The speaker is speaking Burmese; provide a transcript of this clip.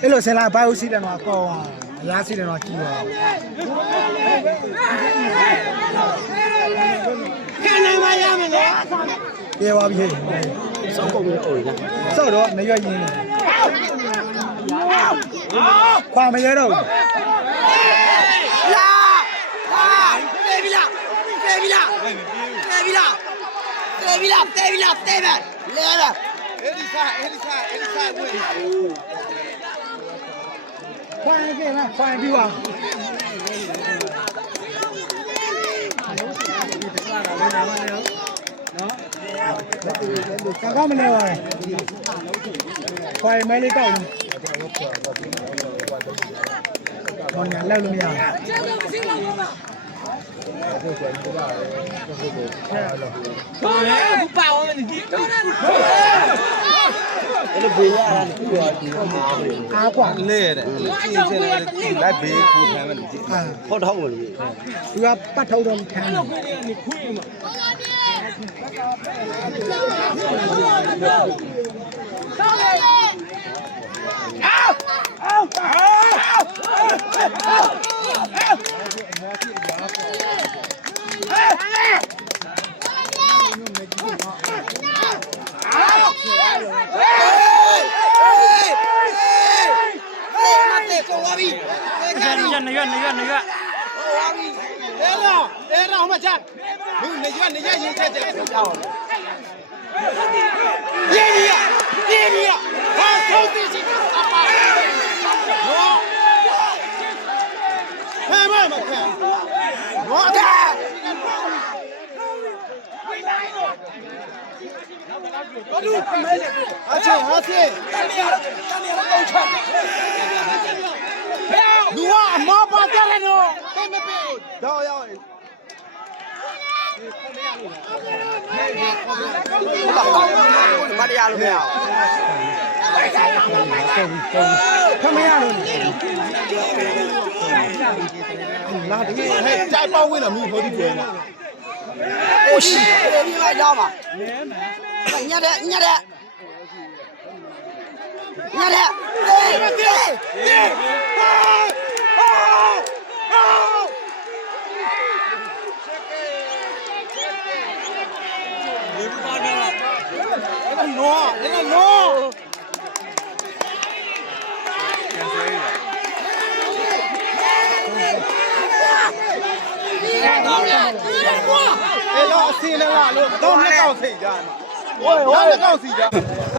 အဲ့လိုဆင်လာဘိုင်အိုစီတယ်တော့ကောပါအရားစီတယ်တော့ကြီးပါခံနိုင်မရမယ်လေပြေပါပြီဟဲ့စောက်ကုန်ပြီးအိုးလားစောက်တော့နေရွက်ရင်းနေခွာမရဲတော့ဘူး လာလာတေးပြီ လားတေးပြီလားတေးပြီလားတေးပြီလားတေးပြီလားတေးပဲလဲပဲခွာရင်ပြန်လာခွာရင်ပြီးပါကာကမနေပါနဲ့ခွာရင်မဲလေးတောက်နေမောင်ညာလောက်လို့မရဘူး ပါတယ်ဘာဝင်ဒီတော့အဲ့ဘေးရတာကူရတီမာအားကွာလဲတဲ့ကြည့်ချင်တယ်လိုက်ဘေးခူခံမယ်ကြည့်ခေါ်ထောင်းဝင်လို့သူကပတ်ထောင်းတော့ခံတယ်နေခွေးမှာ ချက်လူနေရွနေရရင်ချက်ချက်ကြောက်ပြေးပြီရပြေးပြီ ရဟာဆုံးသိချင်အပါနော်ဟဲ့မမခံနော်အဲ့အချေဟာစေလူကအမပါကြတယ်နော်တော့မပြေတော့ရောက်မတရားလို့မရဘူးဖမရလို့လာတကယ်ဟဲ့ကြိုက်ပေါက်ဝင်တော့မိဟိုဒီကျဲနော်အိုးရှိပြေးပြီလိုက်တော့ပါ ညက်တဲ့ညက်တဲ့ညက်တဲ့တေးတေးတေးအဲ့ဒါနော်အဲ့ဒါနော်အဲ့တော့အစင်းလည်းလို့တော့ နှစ်ကောက်စိတ်